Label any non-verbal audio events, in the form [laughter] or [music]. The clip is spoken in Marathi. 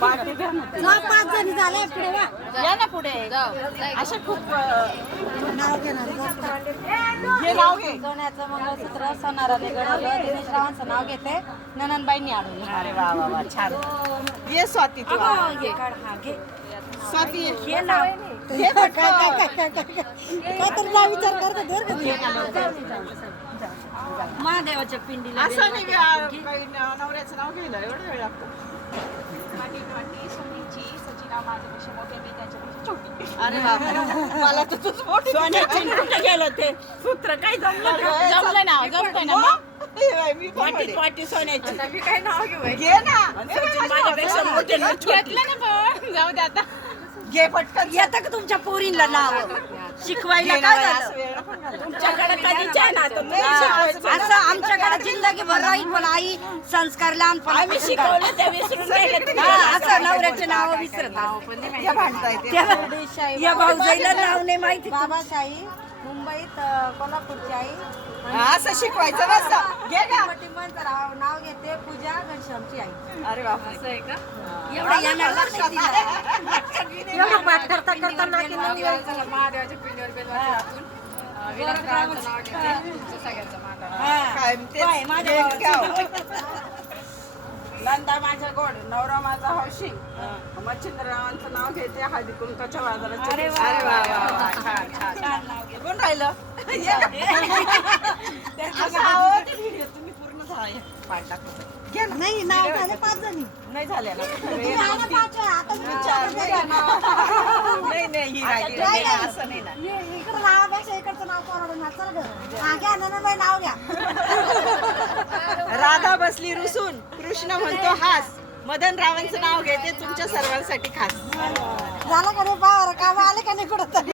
पाच जणी झाले पुढे या ना पुढे अशा खूप नाव घेणार हे नाव घे सोन्याचं मंगळसूत्र सोनाराने घडवलं दिनेश रावांचं नाव घेते नननबाईंनी अडवलं अरे वा वा वा छान ये स्वाती तू स्वाती ये. हे नाव घे पटकन. काहीतरी नाव विचार करतो दे रे का ते. महादेवाच्या पिंडीला असं नाही अं, काही न- नवऱ्याचं नाव घ्यायला एवढा वेळ लागतो. अरे वा मला तर तूच मोठी. कुठे गेलं ते? सूत्र काय जमलं का? जमलं ना जमतंय ना मग? बाई, मी पण पाटी म्हणे. पाटी सोन्याची. घे ना. सचिन माझ्यापेक्षा मोठे ना छोटी. जाऊ दे आता. घे पटकन. येतं का तुमच्या पोरींला नाव? शिकवायला काय झालं. तुमच्याकडे कधीच आहे ना तुम्ही शिकवायचं. शिकवायचं. असं आमच्याकडे जिंदगी भर राहील पण आई संस्कार लहानपण आम्ही शिकवले ते विसरून गेले. तुम्ही. असं नवऱ्याचे नाव विसरत या भांडता येते या भाऊजाईला नाव नाही माहिती. बाबाशाही मुंबईत कोल्हापूरची आई. असं शिकवायचं नाव नाव घेते पूजा घनश्यामची आई. अरे बापरे. एवढं येणार नाही तिला. काय ते बाय, माझ्या. नंदा माझ्या गोड नवरा माझा हौशी मच्छिंद्ररावांचं नाव घेते हळदी कुंकाच्या बाजारात अरे वा वा वा छान छान कोण राहिलं ये. असं आहो, ते video तुम्ही पूर्ण झाला पाठ दाखवतो. घे ना. नाही नाव झाले पाच जणी. नाही झाल्या ना. तुम्ही आला पाच वेळा, आता मी चार विचारते. नाही नाही ही राहिली. नाही, असं नाही ना. इकडं नावापेक्षा इकडचं नाव परवडणार चल गं. हा घ्या नंदनबाई नाव घ्या. [laughs] राधा बसली रुसून. कृष्ण म्हणतो हास. मदन रावांचं नाव घेते तुमच्या सर्वांसाठी खास. झालं का रे बावर? काम आले का नाही कुठं तरी?